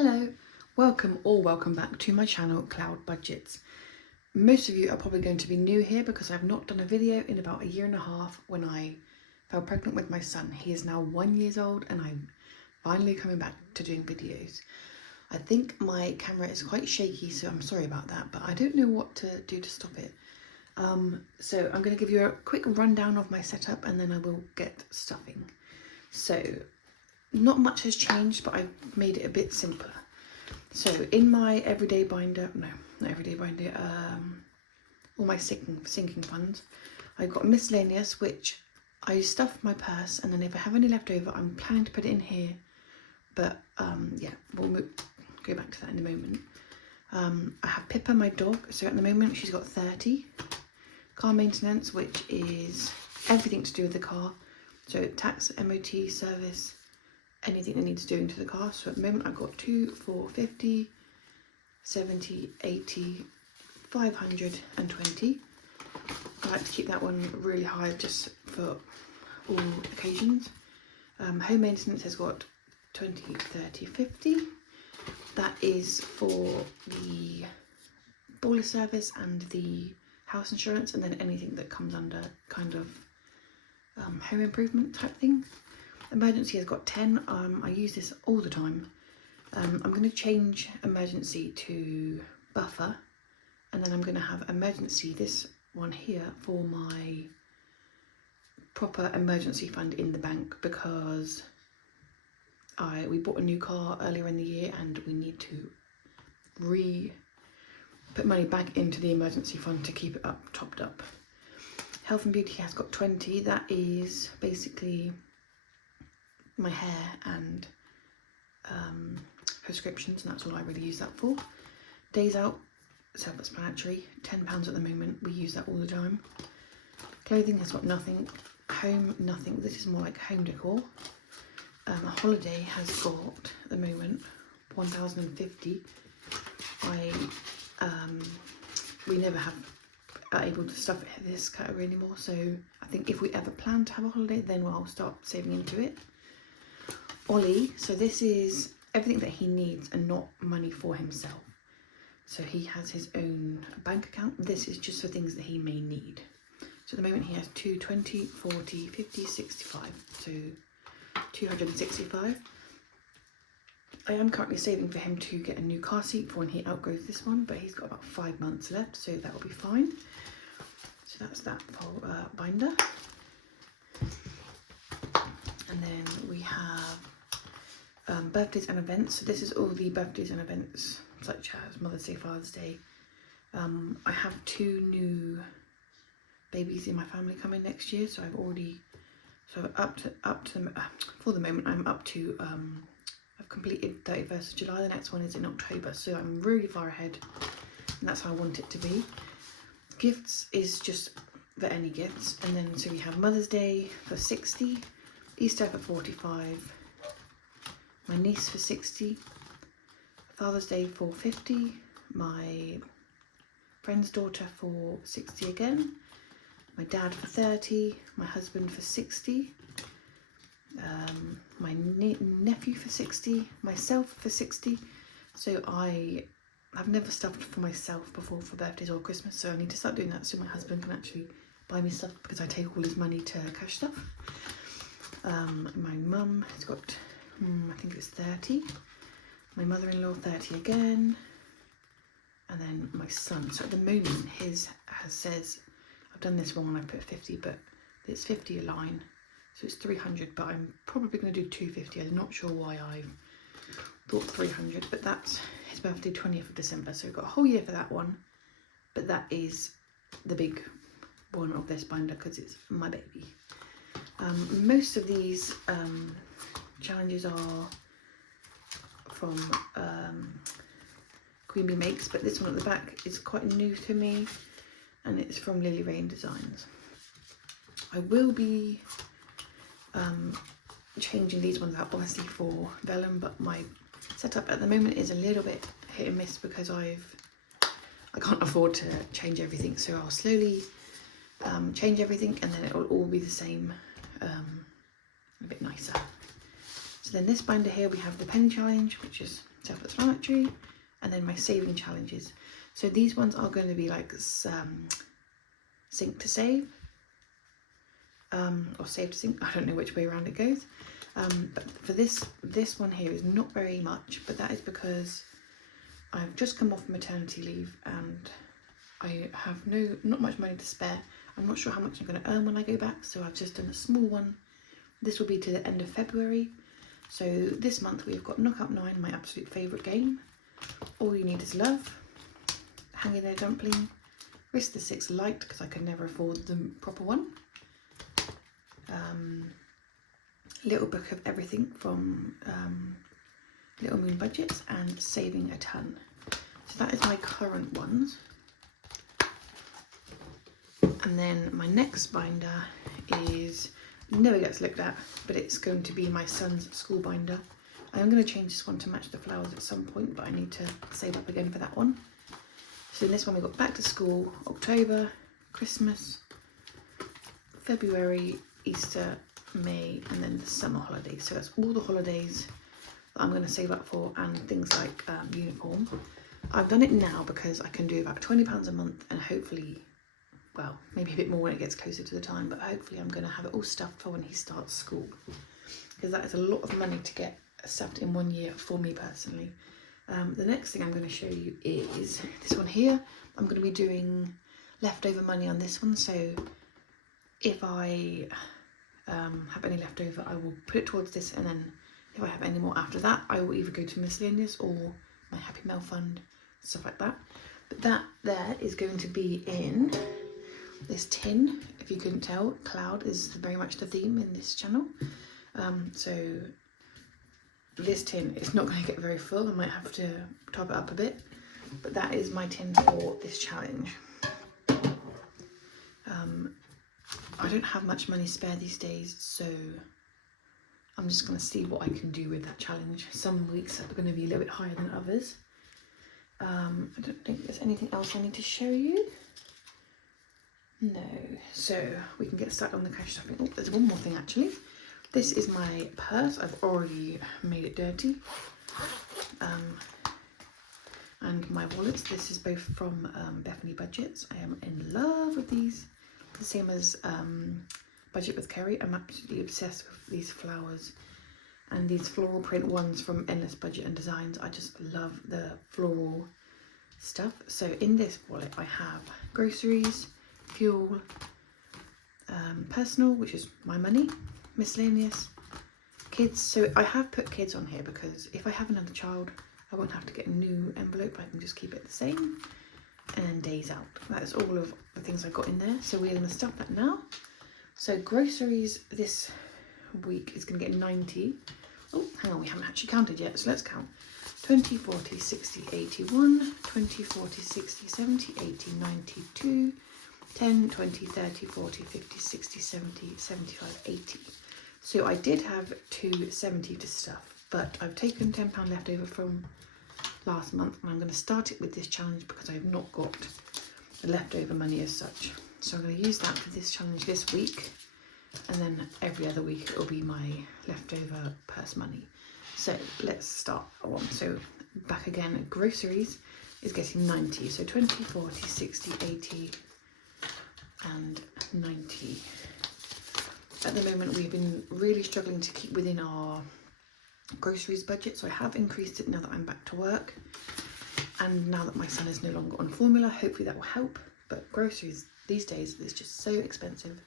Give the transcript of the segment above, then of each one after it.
Hello, welcome back to my channel Cloud Budgets. Most of you are probably going to be new here because I've not done a video in about 1.5 years when I fell pregnant with my son. He is now 1 year old and I'm finally coming back to doing videos. I think my camera is quite shaky, so I'm sorry about that, but I don't know what to do to stop it. So I'm going to give you a quick rundown of my setup and then I will get stuffing. So not much has changed, but I've made it a bit simpler. So in my everyday binder, all my sinking funds, I've got miscellaneous, which I stuff my purse, and then if I have any left over, I'm planning to put it in here. But yeah, we'll go back to that in a moment. I have Pippa, my dog. So at the moment, she's got 30. Car maintenance, which is everything to do with the car. So tax, MOT, service, anything that needs doing to the car. So at the moment I've got 2, 4, 50, 70, 80, 520. I like to keep that one really high just for all occasions. Home maintenance has got 20, 30, 50. That is for the boiler service and the house insurance, and then anything that comes under kind of home improvement type thing. Emergency has got 10. I use this all the time. I'm going to change emergency to buffer, and then I'm going to have emergency, this one here, for my proper emergency fund in the bank, because we bought a new car earlier in the year and we need to put money back into the emergency fund to keep it topped up. Health and beauty has got 20. That is basically my hair and prescriptions, and that's all I really use that for. Days out, self-explanatory, £10 at the moment. We use that all the time. Clothing has got nothing. Home, nothing. This is more like home decor. A holiday has got at the moment 1,050. We never are able to stuff it in this category anymore, so I think if we ever plan to have a holiday, then I'll start saving into it. Ollie, so this is everything that he needs and not money for himself. So he has his own bank account. This is just for things that he may need. So at the moment he has 220, 40, 50, 65. So 265. I am currently saving for him to get a new car seat for when he outgrows this one, but he's got about 5 months left, so that will be fine. So that's that for binder. And then we have birthdays and events. So this is all the birthdays and events, such as Mother's Day, Father's Day. I have 2 new babies in my family coming next year, so I've already, for the moment I'm up to, I've completed 31st of July, the next one is in October, so I'm really far ahead, and that's how I want it to be. Gifts is just for any gifts, and then so we have Mother's Day for 60, Easter for 45, my niece for 60, Father's Day for 50, my friend's daughter for 60 again, my dad for 30, my husband for 60, my nephew for 60, myself for 60. So I've never stuffed for myself before for birthdays or Christmas, so I need to start doing that so my husband can actually buy me stuff, because I take all his money to cash stuff. My mum has got, I think it's 30, my mother-in-law 30 again, and then my son. So at the moment his says, I've done this wrong and I put 50, but it's 50 a line, so it's 300, but I'm probably going to do 250. I'm not sure why I've thought 300, but that's his birthday, 20th of December, so we've got a whole year for that one, but that is the big one of this binder because it's my baby. Most of these challenges are from Queen Bee Makes, but this one at the back is quite new to me, and it's from Lily Rain Designs. I will be changing these ones out obviously for vellum, but my setup at the moment is a little bit hit and miss because I can't afford to change everything, so I'll slowly change everything and then it will all be the same, a bit nicer. So then this binder here, we have the penny challenge, which is self-explanatory, and then my saving challenges. So these ones are going to be like sink to save, or save to sink. I don't know which way around it goes. But for this one here is not very much, but that is because I've just come off maternity leave and I have not much money to spare. I'm not sure how much I'm going to earn when I go back, so I've just done a small one. This will be to the end of February. So this month we've got Knockout 9, my absolute favourite game. All You Need Is Love, Hang In There Dumpling, Risk the Six Light, because I could never afford the proper one. Little Book of Everything from Little Moon Budgets, and Saving a Ton. So that is my current ones. And then my next binder is, never gets looked at, but it's going to be my son's school binder. I'm going to change this one to match the flowers at some point, but I need to save up again for that one. So in this one we got back to school, October, Christmas, February, Easter, May, and then the summer holidays. So that's all the holidays that I'm going to save up for, and things like uniform. I've done it now because I can do about £20 a month, and hopefully, well, maybe a bit more when it gets closer to the time, but hopefully I'm going to have it all stuffed for when he starts school, because that is a lot of money to get stuffed in 1 year for me personally. The next thing I'm going to show you is this one here. I'm going to be doing leftover money on this one, so if I have any left over, I will put it towards this, and then if I have any more after that, I will either go to miscellaneous or my Happy Mail fund, stuff like that. But that there is going to be in this tin. If you couldn't tell, cloud is very much the theme in this channel. So this tin is not going to get very full. I might have to top it up a bit, but that is my tin for this challenge. I don't have much money spare these days, so I'm just going to see what I can do with that challenge. Some weeks are going to be a little bit higher than others. I don't think there's anything else I need to show you. No, so we can get started on the cash stuffing. Oh, there's one more thing actually. This is my purse. I've already made it dirty. And my wallets. This is both from Bethany Budgets. I am in love with these. The same as Budget with Kerry. I'm absolutely obsessed with these flowers and these floral print ones from Endless Budget and Designs. I just love the floral stuff. So in this wallet I have groceries, fuel, personal, which is my money, miscellaneous, kids. So I have put kids on here because if I have another child, I won't have to get a new envelope. I can just keep it the same. And then days out. That's all of the things I've got in there. So we're going to stuff that now. So groceries this week is going to get 90. Oh, hang on, we haven't actually counted yet, so let's count. 20, 40, 60, 81, 20, 40, 60, 70, 80, 92, 10, 20, 30, 40, 50, 60, 70, 75, 80. So I did have 270 to stuff, but I've taken £10 left over from last month, and I'm going to start it with this challenge because I have not got the leftover money as such. So I'm going to use that for this challenge this week, and then every other week it will be my leftover purse money. So let's start on. So back again, groceries is getting 90. So 20, 40, 60, 80 and 90. At the moment we've been really struggling to keep within our groceries budget, so I have increased it now that I'm back to work, and now that my son is no longer on formula, hopefully that will help. But groceries these days is just so expensive.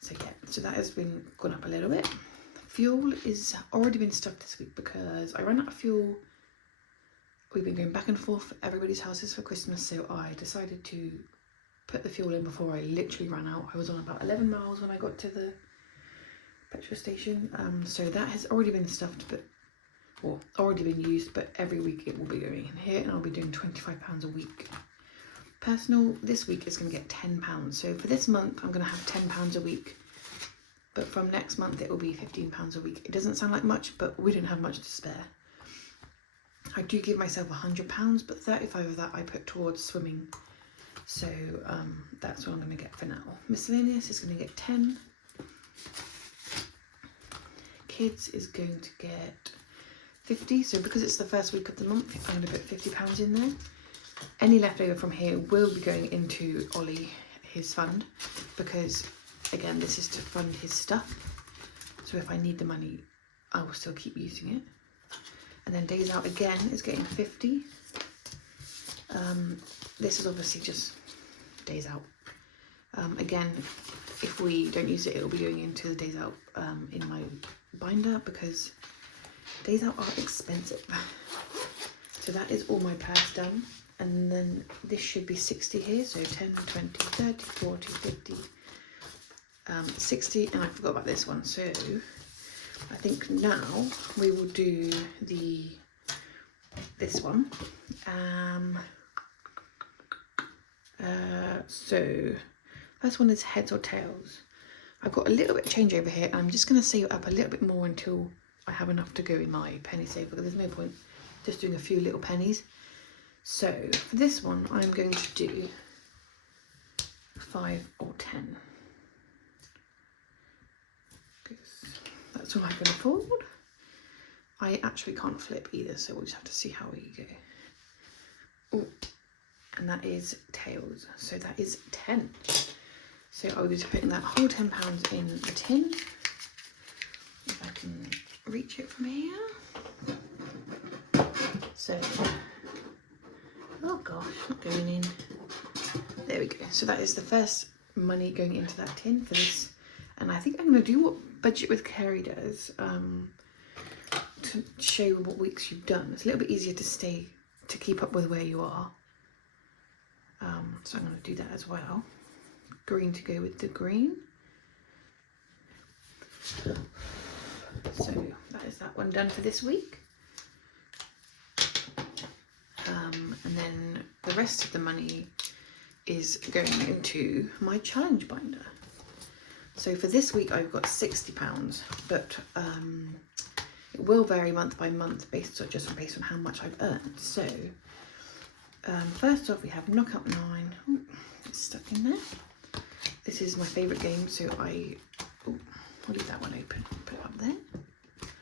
So yeah, so that has been gone up a little bit. Fuel is already been stuffed this week because I ran out of fuel. We've been going back and forth at everybody's houses for Christmas, so I decided to put the fuel in before I literally ran out. I was on about 11 miles when I got to the petrol station. So that has already been stuffed, but or already been used, but every week it will be going in here, and I'll be doing £25 a week. Personal this week is going to get £10. So for this month I'm going to have £10 a week, but from next month it will be £15 a week. It doesn't sound like much, but we don't have much to spare. I do give myself £100, but 35 of that I put towards swimming. So that's what I'm going to get for now. Miscellaneous is going to get 10. kids is going to get 50. So because it's the first week of the month, I'm going to put £50 in there. Any leftover from here will be going into Ollie, his fund, because again, this is to fund his stuff. So if I need the money, I will still keep using it. And then Days Out again is getting 50. This is obviously just Days Out. Again, if we don't use it, it will be going into the Days Out in my binder, because Days Out are expensive. So that is all my purse done. And then this should be 60 here. So 10, 20, 30, 40, 50, 60. And I forgot about this one. So I think now we will do this one. So first one is heads or tails. I've got a little bit of change over here. I'm just going to save it up a little bit more until I have enough to go in my penny saver, because there's no point just doing a few little pennies. So for this one, I'm going to do 5 or 10. That's all I can afford. I actually can't flip either, so we'll just have to see how we go. Ooh, and that is tails. So that is 10. So I'll be putting that whole £10 in the tin. If I can reach it from here. So, oh gosh, not going in. There we go. So that is the first money going into that tin for this. And I think I'm going to do what Budget with Kerry does, to show what weeks you've done. It's a little bit easier to keep up with where you are. So I'm going to do that as well. Green to go with the green. So that is that one done for this week. And then the rest of the money is going into my challenge binder. So for this week I've got £60, but it will vary month by month based on how much I've earned. So first off we have Knockout 9. Ooh, it's stuck in there. This is my favourite game, so I'll leave that one open. Put it up there.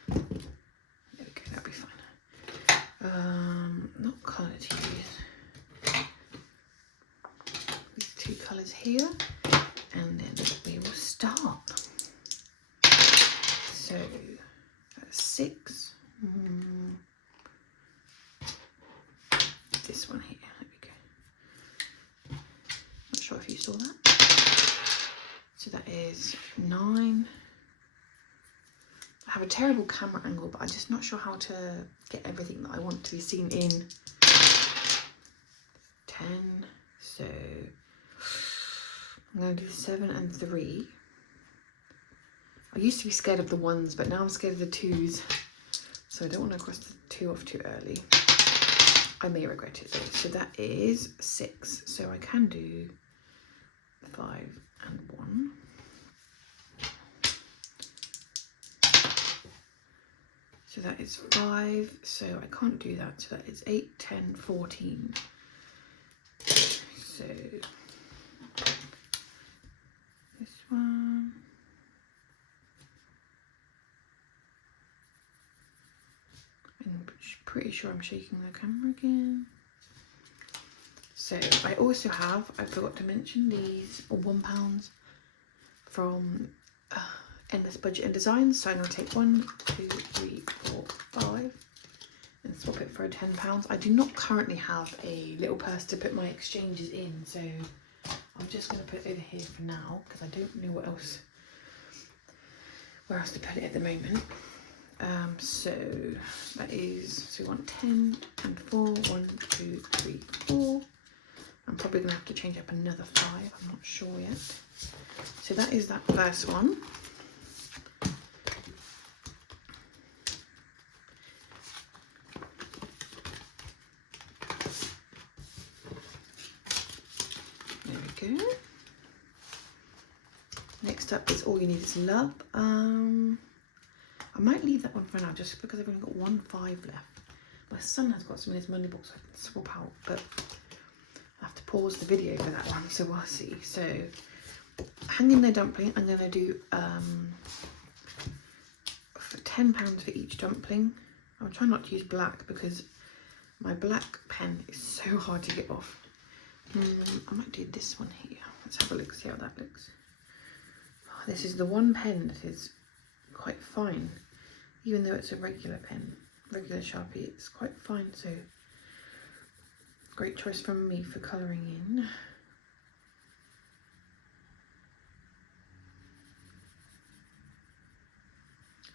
There we go, that'll be fine. Not colour to use. These two colours here, and then we will start. So that's 6. This one here. There we go. Not sure if you saw that. So that is 9. I have a terrible camera angle, but I'm just not sure how to get everything that I want to be seen in. 10. So I'm going to do 7 and 3. I used to be scared of the 1s, but now I'm scared of the 2s. So I don't want to cross the 2 off too early. I may regret it though. So that is 6. So I can do 5 and 1. So that is 5, so I can't do that. So that is 8, 10, 14. So this one. I'm pretty sure I'm shaking the camera again. So I also have, I forgot to mention, these are £1 from Endless Budget and Designs. So I'm going to take 1, 2, 3, 4, 5 and swap it for a £10. I do not currently have a little purse to put my exchanges in, so I'm just going to put it over here for now because I don't know where else to put it at the moment. So that is, so we want 10 and 4, 1, 2, 3, 4. I'm probably going to have to change up another 5, I'm not sure yet. So that is that first one. There we go. Next up is All You Need Is Love. I might leave that one for now just because I've only got 1 5 left. My son has got some in his money box I can swap out, but I have to pause the video for that one, so we'll see. So, Hang in There Dumpling, I'm going to do for £10 for each dumpling. I'll try not to use black because my black pen is so hard to get off. I might do this one here. Let's have a look, see how that looks. Oh, this is the one pen that is quite fine, even though it's a regular pen, regular Sharpie, it's quite fine, so great choice from me for colouring in.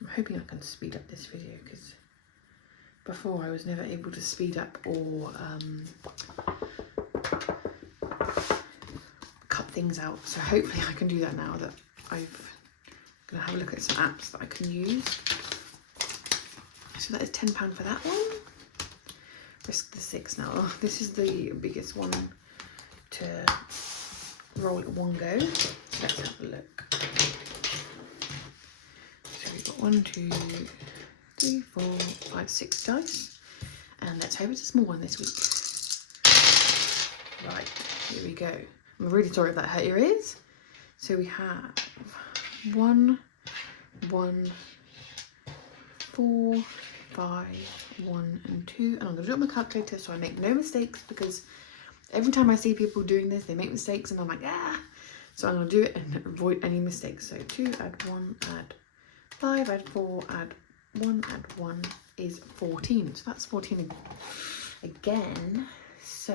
I'm hoping I can speed up this video because before I was never able to speed up or cut things out, so hopefully I can do that now that I'm going to have a look at some apps that I can use. So that is £10 for that one. Risk the 6 now. Oh, this is the biggest one to roll at one go. So let's have a look. So we've got 1, 2, 3, 4, 5, 6 dice. And let's hope it's a small one this week. Right, here we go. I'm really sorry if that hurt your ears. So we have 1, 1, 4, 5, 1 and 2, and I'm going to do it on my calculator so I make no mistakes, because every time I see people doing this they make mistakes and I'm like, ah, so I'm going to do it and avoid any mistakes. So 2 add 1 add 5 add 4 add 1 add 1 is 14, so that's 14 again. So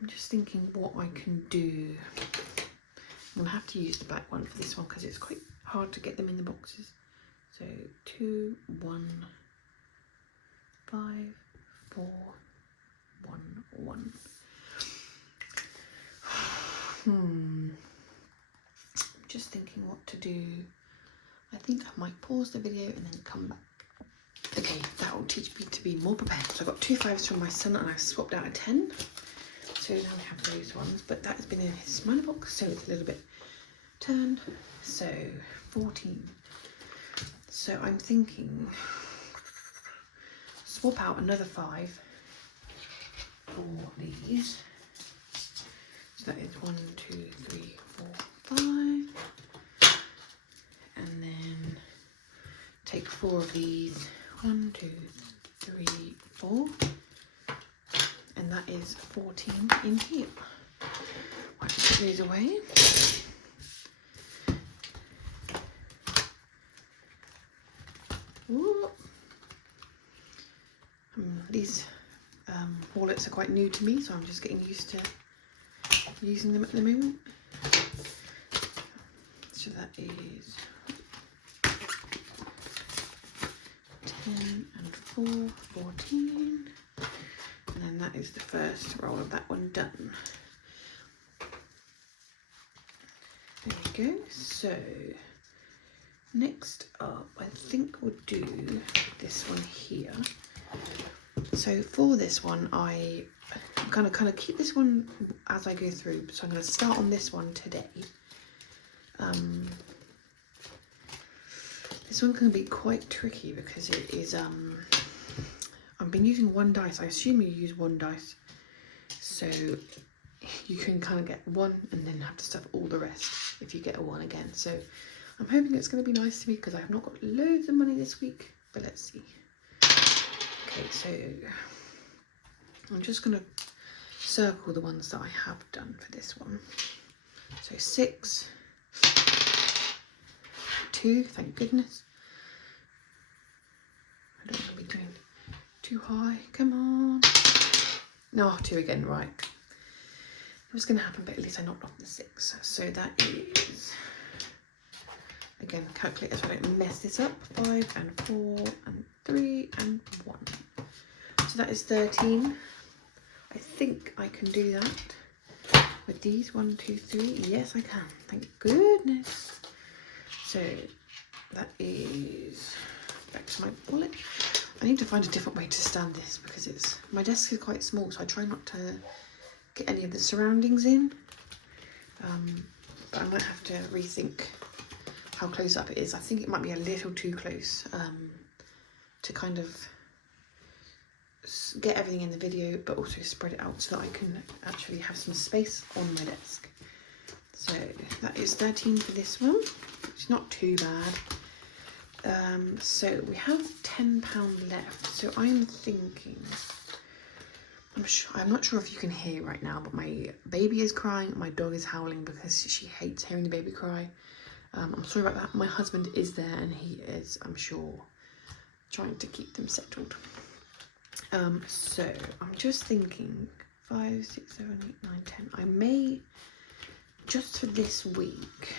I'm just thinking what I can do. I'm going to have to use the black one for this one because it's quite hard to get them in the boxes. So 2, 1, 5, 4, 1, 1. Just thinking what to do. I think I might pause the video and then come back. Okay, that will teach me to be more prepared. So I've got 2 5s from my son and I've swapped out a 10. So now we have those ones, but that has been in his smiler box, so it's a little bit turned. So 14. So I'm thinking swap out another 5 for these. So that is 1, 2, 3, 4, 5. And then take 4 of these. 1, 2, 3, 4. And that is 14 in here. Right, put these away. Ooh. These wallets are quite new to me, so I'm just getting used to using them at the moment. So that is 10 and 4, 14. And then that is the first roll of that one done. There we go. So next up, I think we'll do this one here. So for this one, I'm gonna kind of keep this one as I go through. So I'm going to start on this one today. This one can be quite tricky because it is I've been using 1 dice. I assume you use 1 dice, so you can kind of get 1 and then have to stuff all the rest if you get a 1 again. So I'm hoping it's going to be nice to me because I have not got loads of money this week, but let's see. Okay, so I'm just going to circle the ones that I have done for this one. So 6, 2, thank goodness. I don't want to be doing too high, come on. No, 2 again, right. It was going to happen, but at least I knocked off the 6. So that is, again, calculate so I don't mess this up. 5 and 4 and 3 and 1. So that is 13. I think I can do that with these. 1, 2, 3. Yes, I can. Thank goodness. So that is back to my wallet. I need to find a different way to stand this because my desk is quite small, so I try not to get any of the surroundings in. But I might have to rethink how close up it is. I think it might be a little too close to kind of get everything in the video, but also spread it out so that I can actually have some space on my desk. So that is 13 for this one. It's not too bad. So we have £10 left. So I'm thinking, I'm not sure if you can hear right now, but my baby is crying. My dog is howling because she hates hearing the baby cry. I'm sorry about that. My husband is there and he is, I'm sure, trying to keep them settled. So I'm just thinking 5, 6, 7, 8, 9, 10. I may, just for this week,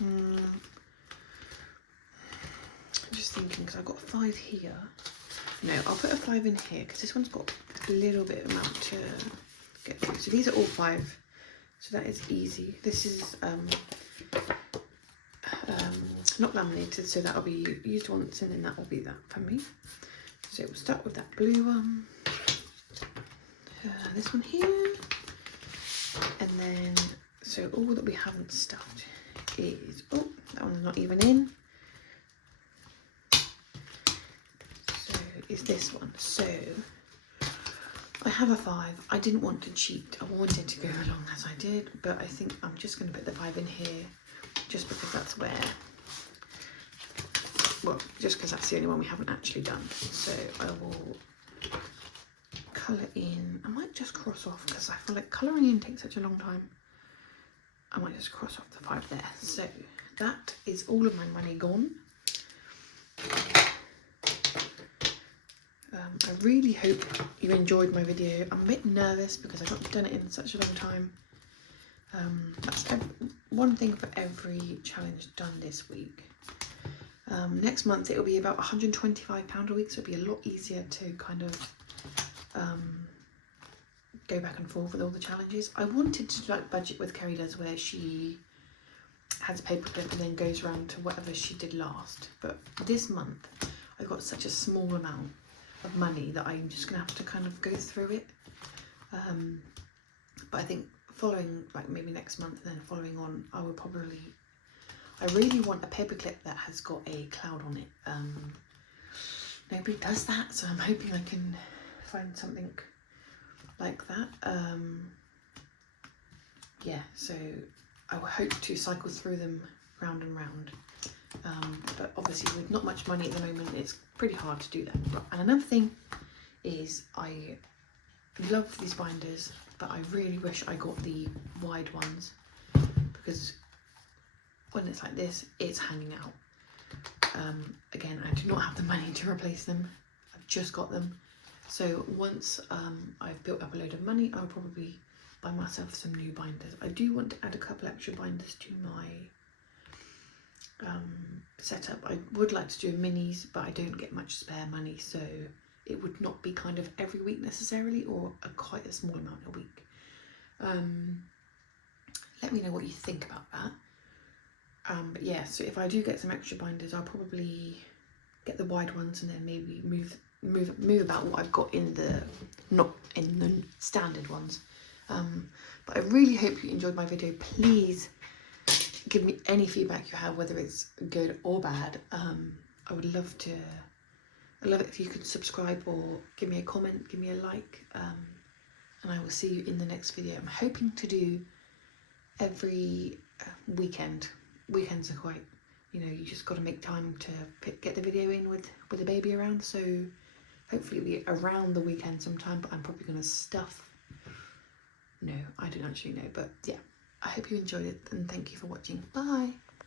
I'm just thinking because I've got 5 here. No, I'll put a 5 in here because this one's got a little bit of amount to get through. So these are all 5. So that is easy. This is not laminated, so that'll be used once and then that will be that for me. So we'll start with that blue one. This one here. And then, so all that we haven't stuffed is, oh, that one's not even in. So is this one. So I have a 5. I didn't want to cheat. I wanted to go along as I did, but I think I'm just going to put the 5 in here just because that's where, well, just because that's the only one we haven't actually done. So I will colour in. I might just cross off because I feel like colouring in takes such a long time. I might just cross off the 5 there. So that is all of my money gone. I really hope you enjoyed my video. I'm a bit nervous because I've not done it in such a long time. That's one thing for every challenge done this week. Next month it will be about £125 a week, so it'll be a lot easier to kind of go back and forth with all the challenges. I wanted to like budget with Kerry does, where she has a paperclip and then goes around to whatever she did last. But this month I've got such a small amount of money that I'm just gonna have to kind of go through it. But I think following, like maybe next month and then following on, I will probably, I really want a paperclip that has got a cloud on it. Nobody does that, so I'm hoping I can find something like that. Yeah, so I will hope to cycle through them round and round. But obviously with not much money at the moment, it's pretty hard to do that. And another thing is I love these binders, but I really wish I got the wide ones because when it's like this, it's hanging out. Again, I do not have the money to replace them. I've just got them. So once I've built up a load of money, I'll probably buy myself some new binders. I do want to add a couple extra binders to my setup. I would like to do minis, but I don't get much spare money, so it would not be kind of every week necessarily, or quite a small amount a week. Let me know what you think about that. But yeah, so if I do get some extra binders, I'll probably get the wide ones and then maybe move about what I've got in the, not in the standard ones. But I really hope you enjoyed my video. Please give me any feedback you have, whether it's good or bad. I would love to, I'd love it if you could subscribe or give me a comment, give me a like, and I will see you in the next video. I'm hoping to do every weekend. Weekends are quite, you know, you just got to make time to get the video in with the baby around, so hopefully it'll be around the weekend sometime, but I'm probably going to stuff. No, I don't actually know, but yeah, I hope you enjoyed it and thank you for watching. Bye!